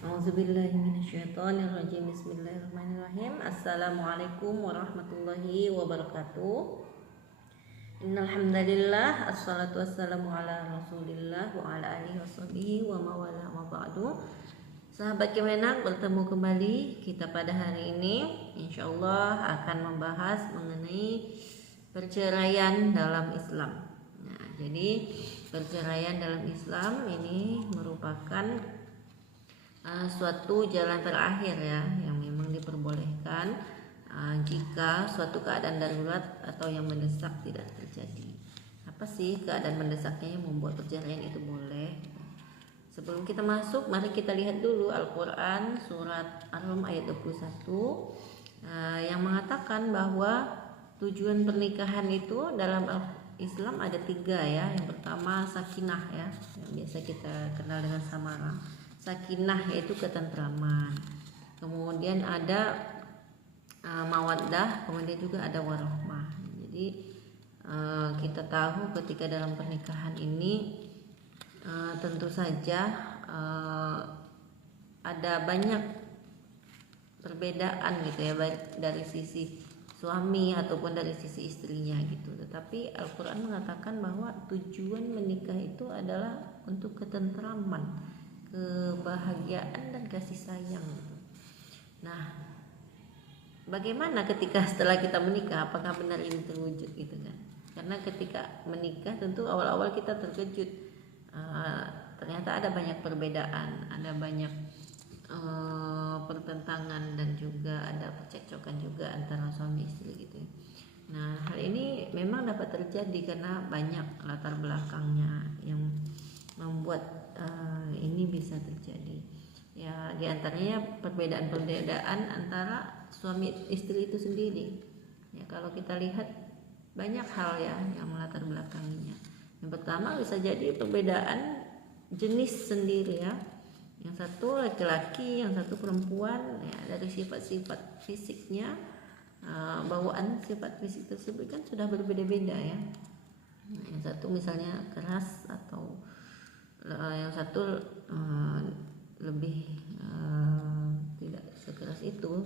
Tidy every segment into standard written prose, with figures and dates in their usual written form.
A'udzubillahi minasyaitonirrajim. Bismillahirrahmanirrahim. Assalamualaikum warahmatullahi wabarakatuh. Innal hamdalillah, assalatu wassalamu ala Rasulillah wa ala alihi washabihi wa mawala ma ba'du. Sahabat Kemenak, bertemu kembali kita pada hari ini. Insyaallah akan membahas mengenai perceraian dalam Islam. Nah, jadi perceraian dalam Islam ini merupakan suatu jalan terakhir ya, yang memang diperbolehkan jika suatu keadaan darurat atau yang mendesak tidak terjadi. Apa sih keadaan mendesaknya yang membuat perceraian itu boleh? Sebelum kita masuk, mari kita lihat dulu Al-Quran surat Ar-Rum ayat 21 yang mengatakan bahwa tujuan pernikahan itu dalam Islam ada 3 ya. Yang pertama sakinah ya, yang biasa kita kenal dengan samara. Sakinah yaitu ketentraman. Kemudian ada mawaddah, kemudian juga ada warahmah. Jadi kita tahu ketika dalam pernikahan ini tentu saja ada banyak perbedaan gitu ya, baik dari sisi suami ataupun dari sisi istrinya gitu. Tetapi Al-Quran mengatakan bahwa tujuan menikah itu adalah untuk ketentraman, kebahagiaan dan kasih sayang. Nah, bagaimana ketika setelah kita menikah, apakah benar ini terwujud gitu kan? Karena ketika menikah tentu awal-awal kita terkejut, ternyata ada banyak perbedaan, ada banyak pertentangan dan juga ada percekcokan juga antara suami istri gitu. Nah, hal ini memang dapat terjadi karena banyak latar belakangnya yang membuat ini bisa terjadi. Ya, diantaranya perbedaan-perbedaan antara suami istri itu sendiri. Ya, kalau kita lihat banyak hal ya yang melatar belakanginya. Yang pertama bisa jadi perbedaan jenis sendiri ya. Yang satu laki-laki, yang satu perempuan. Ya, dari sifat-sifat fisiknya, bawaan sifat fisik tersebut kan sudah berbeda-beda ya. Nah, yang satu misalnya keras atau yang satu lebih tidak sekeras itu.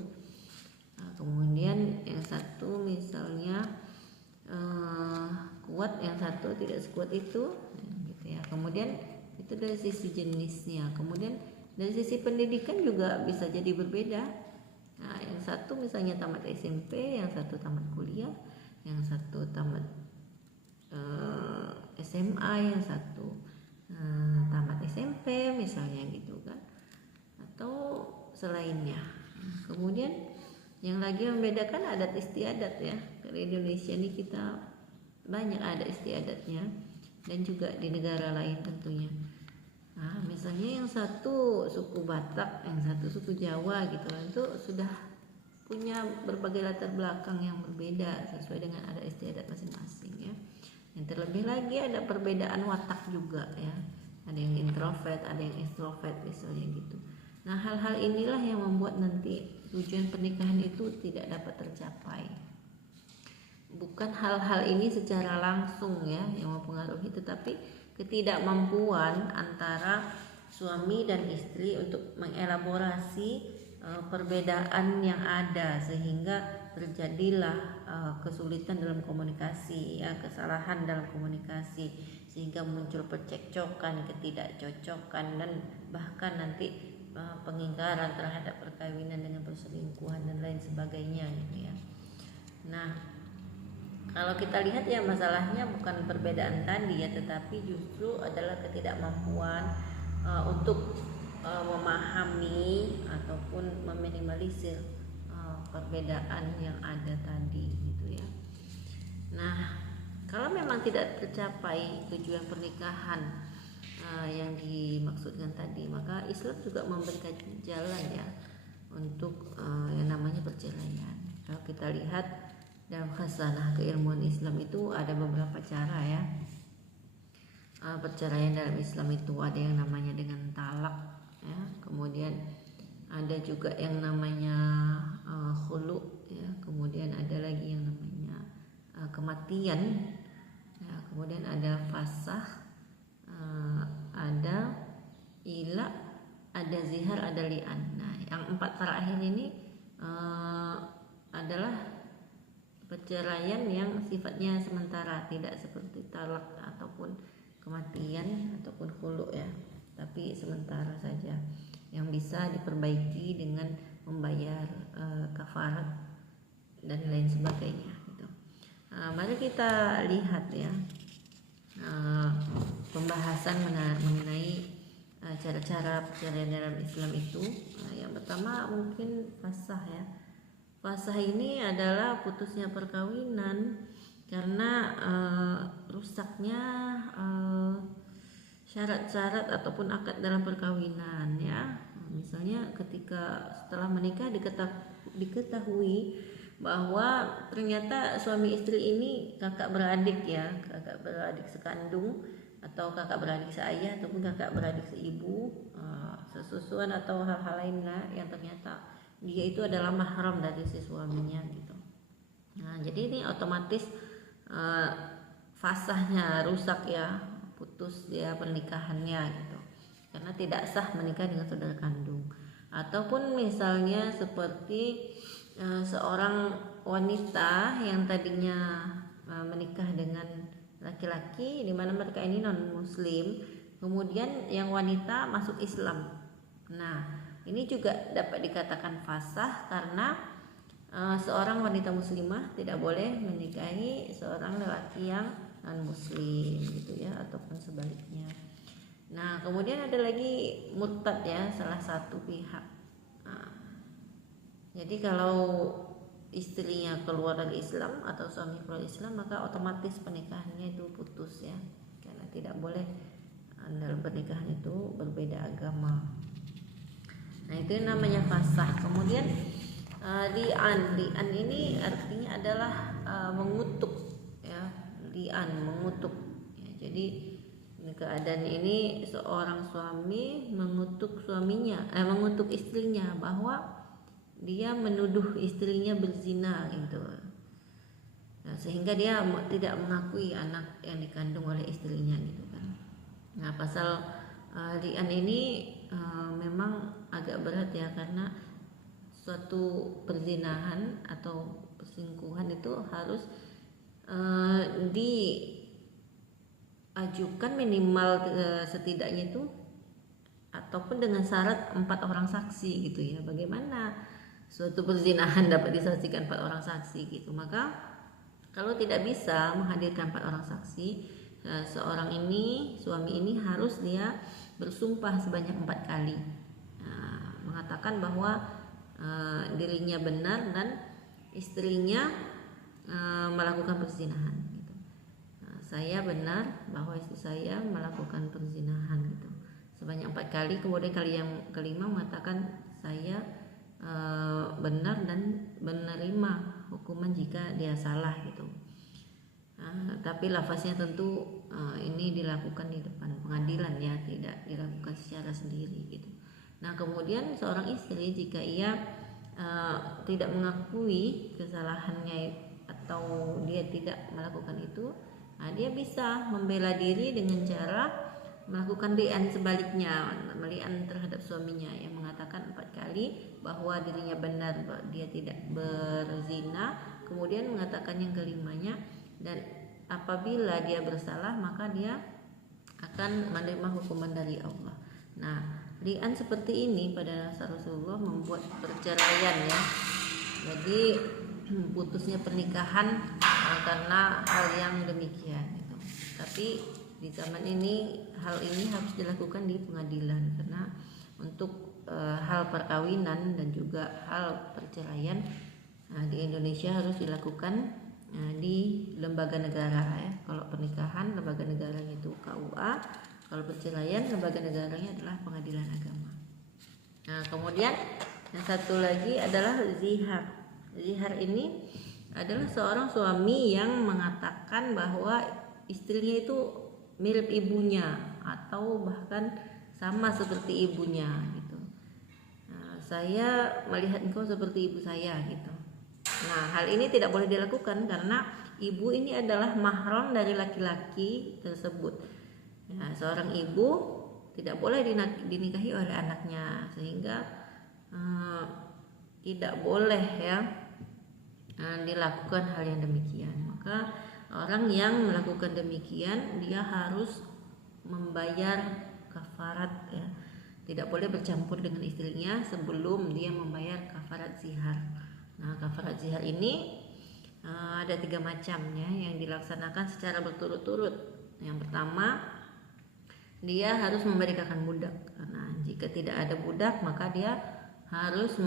Kemudian yang satu misalnya kuat, yang satu tidak sekuat itu gitu ya. Kemudian itu dari sisi jenisnya. Kemudian dari sisi pendidikan juga bisa jadi berbeda. Nah, yang satu misalnya tamat SMP, yang satu tamat kuliah, yang satu tamat SMA, yang satu tamat SMP misalnya gitu kan, atau selainnya. Kemudian yang lagi membedakan adat istiadat ya. Di Indonesia ini kita banyak adat istiadatnya dan juga di negara lain tentunya. Nah, misalnya yang satu suku Batak, yang satu suku Jawa gitu, itu sudah punya berbagai latar belakang yang berbeda sesuai dengan adat istiadat masing-masing ya. Yang terlebih lagi ada perbedaan watak juga ya. Ada yang introvert, ada yang extrovert misalnya gitu. Nah, hal-hal inilah yang membuat nanti tujuan pernikahan itu tidak dapat tercapai. Bukan hal-hal ini secara langsung ya yang mempengaruhi, tetapi ketidakmampuan antara suami dan istri untuk mengelaborasi perbedaan yang ada sehingga terjadilah kesulitan dalam komunikasi ya, kesalahan dalam komunikasi, sehingga muncul percekcokan, ketidakcocokan dan bahkan nanti pengingkaran terhadap perkawinan dengan perselingkuhan dan lain sebagainya gitu ya. Nah, kalau kita lihat ya masalahnya bukan perbedaan tadi ya, tetapi justru adalah ketidakmampuan untuk memahami ataupun meminimalisir perbedaan yang ada tadi gitu ya. Nah, kalau memang tidak tercapai tujuan pernikahan yang dimaksudkan tadi, maka Islam juga memberikan jalan ya untuk yang namanya perceraian. Kalau kita lihat dalam khazanah keilmuan Islam itu ada beberapa cara ya. Perceraian dalam Islam itu ada yang namanya dengan talak ya, kemudian ada juga yang namanya khulu ya, kemudian ada lagi yang namanya kematian ya, kemudian ada fasah, ada ila, ada zihar, ada li'an. Nah, yang 4 terakhir ini adalah perceraian yang sifatnya sementara, tidak seperti talak ataupun kematian ataupun khulu ya, tapi sementara saja, yang bisa diperbaiki dengan membayar kafarat dan lain sebagainya gitu. Mari kita lihat ya pembahasan mengenai cara-cara perceraian dalam Islam itu. Yang pertama mungkin fasah ya. Fasah ini adalah putusnya perkawinan karena rusaknya syarat-syarat ataupun akad dalam perkawinan ya. Misalnya ketika setelah menikah diketahui bahwa ternyata suami istri ini kakak beradik ya, kakak beradik sekandung atau kakak beradik seayah ataupun kakak beradik seibu, sesusuan atau hal-hal lainnya yang ternyata dia itu adalah mahram dari si suaminya gitu. Nah, jadi ini otomatis fasahnya rusak ya, putus dia pernikahannya gitu, karena tidak sah menikah dengan saudara kandung. Ataupun misalnya seperti seorang wanita yang tadinya menikah dengan laki-laki di mana mereka ini non muslim, kemudian yang wanita masuk Islam. Nah, ini juga dapat dikatakan fasah karena seorang wanita muslimah tidak boleh menikahi seorang lelaki yang non muslim gitu ya, ataupun sebaliknya. Nah, kemudian ada lagi murtad ya, salah satu pihak. Jadi kalau istrinya keluar dari Islam atau suami keluar Islam, maka otomatis pernikahannya itu putus ya, karena tidak boleh dalam pernikahan itu berbeda agama. Nah, itu namanya fasah. Kemudian li'an ini artinya adalah mengutuk ya, li'an mengutuk ya. Jadi keadaan ini seorang suami mengutuk mengutuk istrinya bahwa dia menuduh istrinya berzina gitu. Nah, sehingga dia tidak mengakui anak yang dikandung oleh istrinya gitu kan. Nah, pasal li'an ini memang agak berat ya, karena suatu perzinahan atau perselingkuhan itu harus diajukan minimal setidaknya itu ataupun dengan syarat 4 orang saksi gitu ya. Bagaimana suatu perzinahan dapat disaksikan 4 orang saksi gitu? Maka kalau tidak bisa menghadirkan 4 orang saksi, seorang ini, suami ini harus dia bersumpah sebanyak 4 kali, mengatakan bahwa dirinya benar dan istrinya melakukan perzinahan gitu. Saya benar bahwa istri saya melakukan perzinahan gitu sebanyak 4 kali. Kemudian kali yang kelima mengatakan saya benar dan menerima hukuman jika dia salah gitu. Tapi lafaznya tentu ini dilakukan di depan pengadilan ya, tidak dilakukan secara sendiri gitu. Nah, kemudian seorang istri jika ia tidak mengakui kesalahannya atau dia tidak melakukan itu, dia bisa membela diri dengan cara melakukan li'an sebaliknya, li'an terhadap suaminya yang mengatakan 4 kali bahwa dirinya benar, dia tidak berzina, kemudian mengatakan yang kelimanya, dan apabila dia bersalah maka dia akan menerima hukuman dari Allah. Nah, li'an seperti ini pada dasar Rasulullah membuat perceraian ya. Jadi putusnya pernikahan karena hal yang demikian gitu. Tapi di zaman ini hal ini harus dilakukan di pengadilan, karena untuk hal perkawinan dan juga hal perceraian di Indonesia harus dilakukan di lembaga negara ya. Kalau pernikahan lembaga negaranya itu KUA, kalau perceraian lembaga negaranya adalah pengadilan agama. Nah, kemudian yang satu lagi adalah zihar. Zihar ini adalah seorang suami yang mengatakan bahwa istrinya itu mirip ibunya atau bahkan sama seperti ibunya gitu. Nah, saya melihat engkau seperti ibu saya gitu. Nah, hal ini tidak boleh dilakukan karena ibu ini adalah mahram dari laki-laki tersebut. Nah, seorang ibu tidak boleh dinikahi oleh anaknya, sehingga tidak boleh ya dilakukan hal yang demikian. Maka orang yang melakukan demikian dia harus membayar kafarat ya. Tidak boleh bercampur dengan istrinya sebelum dia membayar kafarat zihar. Nah, kafarat zihar ini ada 3 macam ya, yang dilaksanakan secara berturut-turut. Yang pertama, dia harus memerdekakan budak. Nah, jika tidak ada budak maka dia harus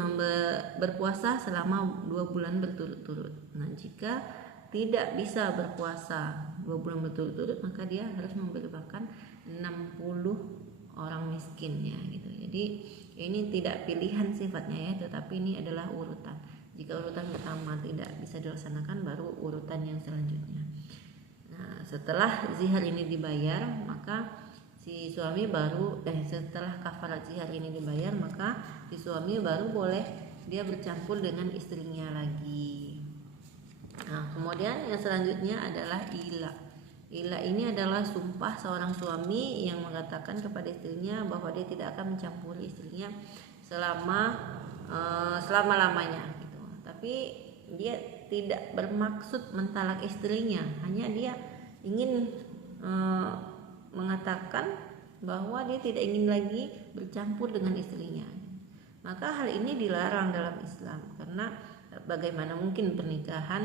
berpuasa selama 2 bulan berturut-turut. Nah, jika tidak bisa berpuasa 2 bulan berturut-turut maka dia harus memerdekakan 60 orang miskin ya gitu. Jadi ini tidak pilihan sifatnya ya, tetapi ini adalah urutan. Jika urutan pertama tidak bisa dilaksanakan, baru urutan yang selanjutnya. Nah, setelah zihar ini dibayar, maka si suami baru setelah kafarat zihar ini dibayar, maka si suami baru boleh dia bercampur dengan istrinya lagi. Nah, kemudian yang selanjutnya adalah ila. Ila ini adalah sumpah seorang suami yang mengatakan kepada istrinya bahwa dia tidak akan mencampuri istrinya selama-lamanya gitu. Tapi dia tidak bermaksud mentalak istrinya, hanya dia ingin mengatakan bahwa dia tidak ingin lagi bercampur dengan istrinya. Maka hal ini dilarang dalam Islam, karena bagaimana mungkin pernikahan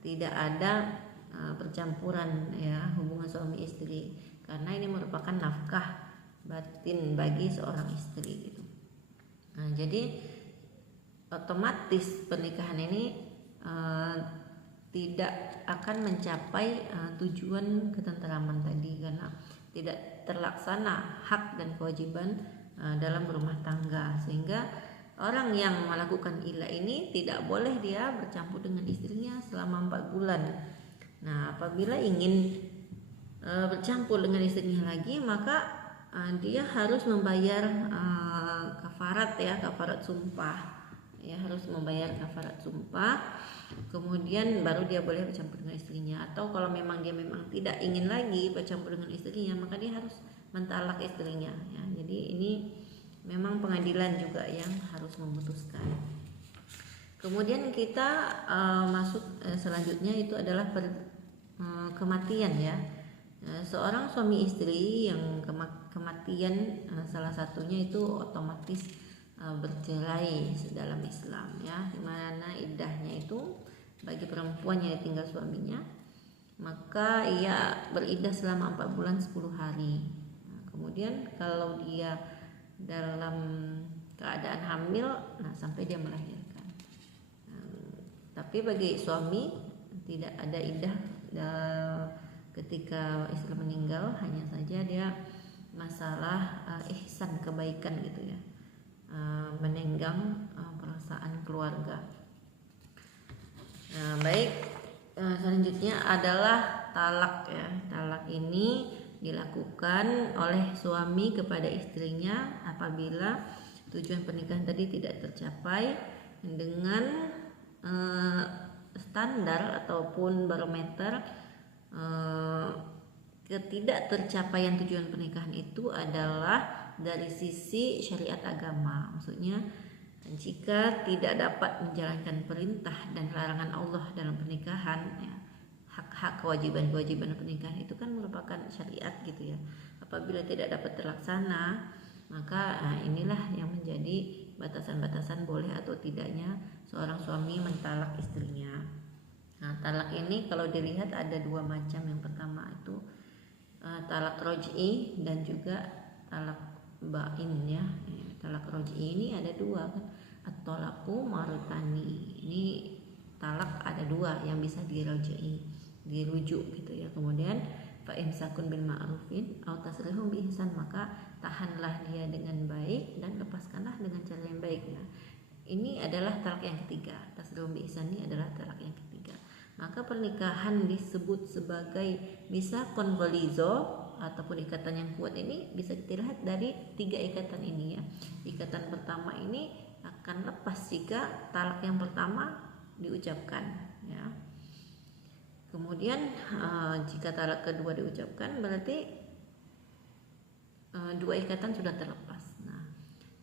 tidak ada percampuran ya hubungan suami istri, karena ini merupakan nafkah batin bagi seorang istri gitu. Nah, jadi otomatis pernikahan ini tidak akan mencapai tujuan ketenteraman tadi, karena tidak terlaksana hak dan kewajiban dalam rumah tangga, sehingga orang yang melakukan ila ini tidak boleh dia bercampur dengan istrinya selama 4 bulan. Nah, apabila ingin bercampur dengan istrinya lagi, maka dia harus membayar kafarat ya, kafarat sumpah. Ya, harus membayar kafarat sumpah. Kemudian baru dia boleh bercampur dengan istrinya. Atau kalau memang dia memang tidak ingin lagi bercampur dengan istrinya, maka dia harus mentalak istrinya ya. Jadi ini memang pengadilan juga yang harus memutuskan. Kemudian kita masuk selanjutnya itu adalah kematian ya. Seorang suami istri yang kematian salah satunya itu otomatis bercerai dalam Islam ya, dimana iddahnya itu bagi perempuan yang ditinggal suaminya, maka ia beriddah selama 4 bulan 10 hari. Nah, kemudian kalau dia dalam keadaan hamil, nah sampai dia melahirkan. Tapi bagi suami tidak ada iddah ketika istri meninggal, hanya saja dia masalah ihsan kebaikan gitu ya, menenggang perasaan keluarga. Nah, baik, selanjutnya adalah talak ya. Talak ini dilakukan oleh suami kepada istrinya apabila tujuan pernikahan tadi tidak tercapai dengan standar ataupun barometer ketidak tercapaian tujuan pernikahan itu adalah dari sisi syariat agama. Maksudnya jika tidak dapat menjalankan perintah dan larangan Allah dalam pernikahan ya, hak-hak kewajiban-kewajiban pernikahan itu kan merupakan syariat gitu ya. Apabila tidak dapat terlaksana, maka inilah yang menjadi batasan-batasan boleh atau tidaknya seorang suami mentalak istrinya. Nah, talak ini kalau dilihat ada 2 macam. Yang pertama itu talak roj'i dan juga talak bain ya. Talak roj'i ini ada 2 kan. At-talaqu marutani. Ini talak ada 2 yang bisa dirujuk gitu ya. Kemudian fa imsakun bil ma'rufin aw tasrihum bi ihsan, maka tahanlah dia dengan baik dan lepaskanlah dengan cara yang baik. Nah, ini adalah talak yang ketiga. Tasrihum bi ihsan ini adalah talak yang ketiga. Maka pernikahan disebut sebagai misakon ghalizo ataupun ikatan yang kuat ini bisa kita lihat dari 3 ikatan ini ya. Ikatan pertama ini akan lepas jika talak yang pertama diucapkan ya. Kemudian jika talak kedua diucapkan berarti dua ikatan sudah terlepas. Nah,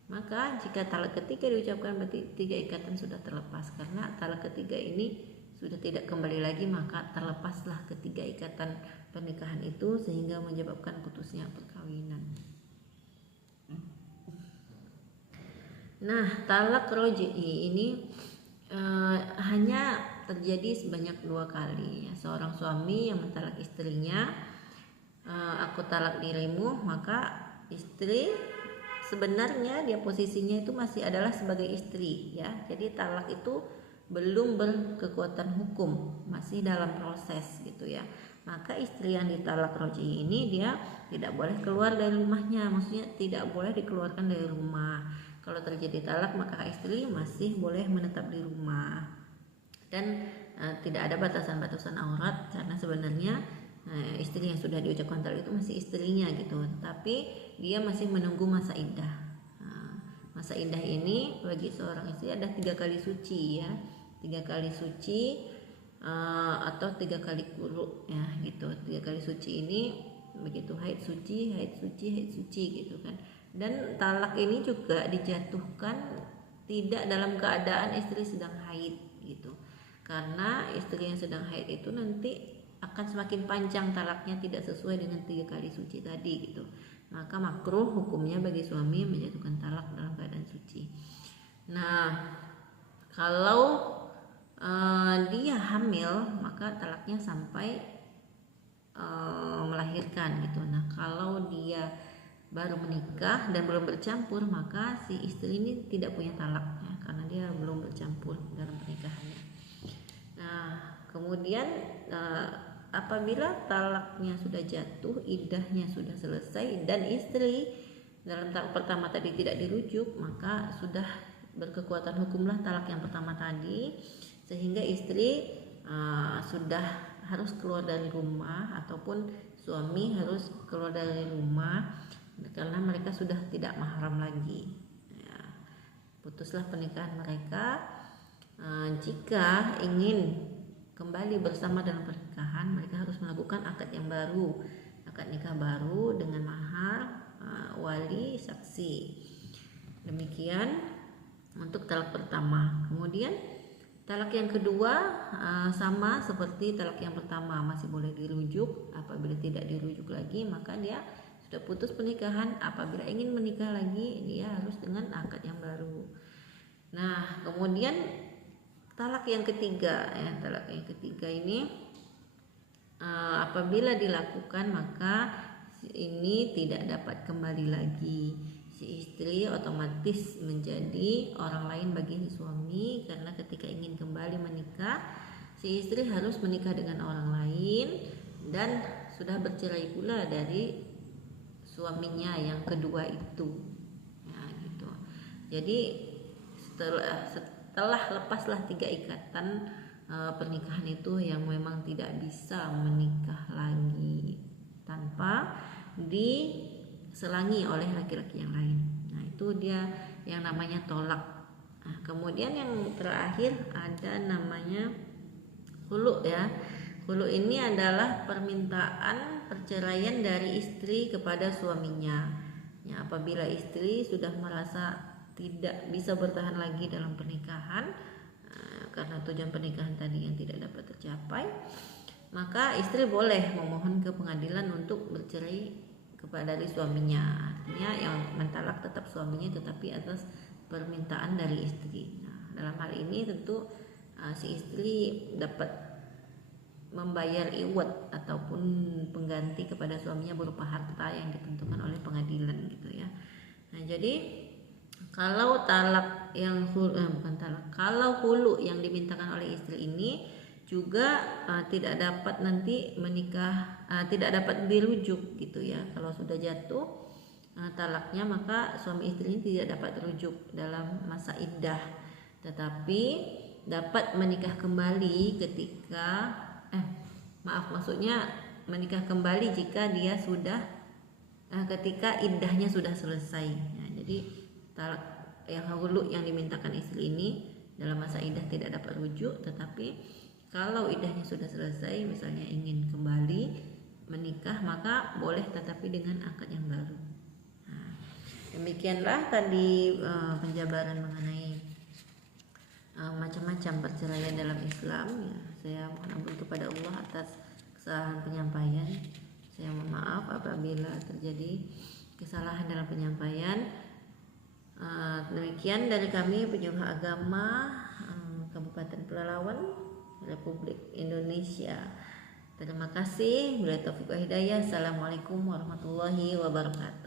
maka jika talak ketiga diucapkan berarti 3 ikatan sudah terlepas, karena talak ketiga ini sudah tidak kembali lagi, maka terlepaslah ketiga ikatan pernikahan itu sehingga menyebabkan putusnya perkawinan. Nah, talak roj'i ini hanya terjadi sebanyak 2 kali ya. Seorang suami yang mentalak istrinya, aku talak dirimu, maka istri sebenarnya dia posisinya itu masih adalah sebagai istri ya. Jadi talak itu belum berkekuatan hukum, masih dalam proses gitu ya. Maka istri yang ditalak roj'i ini dia tidak boleh keluar dari rumahnya, maksudnya tidak boleh dikeluarkan dari rumah. Kalau terjadi talak maka istri masih boleh menetap di rumah dan tidak ada batasan-batasan aurat, karena sebenarnya istri yang sudah diucapkan talak itu masih istrinya gitu, tapi dia masih menunggu masa iddah. Masa iddah ini bagi seorang istri ada 3 kali suci ya, 3 kali suci atau 3 kali quru ya gitu. 3 kali suci ini begitu haid suci, haid suci, haid suci gitu kan. Dan talak ini juga dijatuhkan tidak dalam keadaan istri sedang haid gitu, karena istri yang sedang haid itu nanti akan semakin panjang talaknya, tidak sesuai dengan 3 kali suci tadi gitu. Maka makruh hukumnya bagi suami menjatuhkan talak dalam keadaan suci. Nah, kalau dia hamil maka talaknya sampai melahirkan gitu. Nah, kalau dia baru menikah dan belum bercampur maka si istri ini tidak punya talak ya, karena dia belum bercampur dalam pernikahannya. Nah, kemudian apabila talaknya sudah jatuh, iddahnya sudah selesai dan istri dalam talak pertama tadi tidak dirujuk, maka sudah berkekuatan hukumlah talak yang pertama tadi, sehingga istri sudah harus keluar dari rumah ataupun suami harus keluar dari rumah karena mereka sudah tidak mahram lagi ya. Putuslah pernikahan mereka. Jika ingin kembali bersama dalam pernikahan, mereka harus melakukan akad yang baru, akad nikah baru dengan mahar, wali, saksi. Demikian untuk talak pertama. Kemudian talak yang kedua sama seperti talak yang pertama, masih boleh dirujuk. Apabila tidak dirujuk lagi maka dia sudah putus pernikahan. Apabila ingin menikah lagi dia harus dengan akad yang baru. Nah, kemudian talak yang ketiga ya, talak yang ketiga ini apabila dilakukan maka ini tidak dapat kembali lagi. Si istri otomatis menjadi orang lain bagi si suami, karena ketika ingin kembali menikah si istri harus menikah dengan orang lain dan sudah bercerai pula dari suaminya yang kedua itu ya gitu. Jadi setelah lepaslah 3 ikatan pernikahan itu yang memang tidak bisa menikah lagi tanpa diselangi oleh laki-laki yang lain. Nah, itu dia yang namanya tolak. Nah, kemudian yang terakhir ada namanya khulu ya. Khulu ini adalah permintaan perceraian dari istri kepada suaminya. Ya, apabila istri sudah merasa tidak bisa bertahan lagi dalam pernikahan karena tujuan pernikahan tadi yang tidak dapat tercapai, maka istri boleh memohon ke pengadilan untuk bercerai kepada dari suaminya. Artinya yang mentalak tetap suaminya tetapi atas permintaan dari istri. Nah, dalam hal ini tentu si istri dapat membayar iwat ataupun pengganti kepada suaminya berupa harta yang ditentukan oleh pengadilan gitu ya. Nah, jadi kalau talak yang kalau hulu yang dimintakan oleh istri ini juga tidak dapat nanti menikah, tidak dapat dirujuk gitu ya. Kalau sudah jatuh talaknya maka suami istri ini tidak dapat rujuk dalam masa iddah, tetapi dapat menikah kembali ketika maksudnya menikah kembali jika dia sudah ketika iddahnya sudah selesai. Nah, jadi talak yang hulu yang dimintakan istri ini dalam masa iddah tidak dapat rujuk, tetapi kalau iddahnya sudah selesai misalnya ingin kembali menikah maka boleh, tetapi dengan akad yang baru. Demikianlah tadi penjabaran mengenai macam-macam perceraian dalam Islam ya. Saya mohon ampun kepada Allah atas kesalahan penyampaian. Saya mohon maaf apabila terjadi kesalahan dalam penyampaian. Demikian dari kami Penyuluh Agama Kabupaten Pelalawan, Republik Indonesia. Terima kasih. Wabillahi taufiq wal hidayah. Assalamualaikum warahmatullahi wabarakatuh.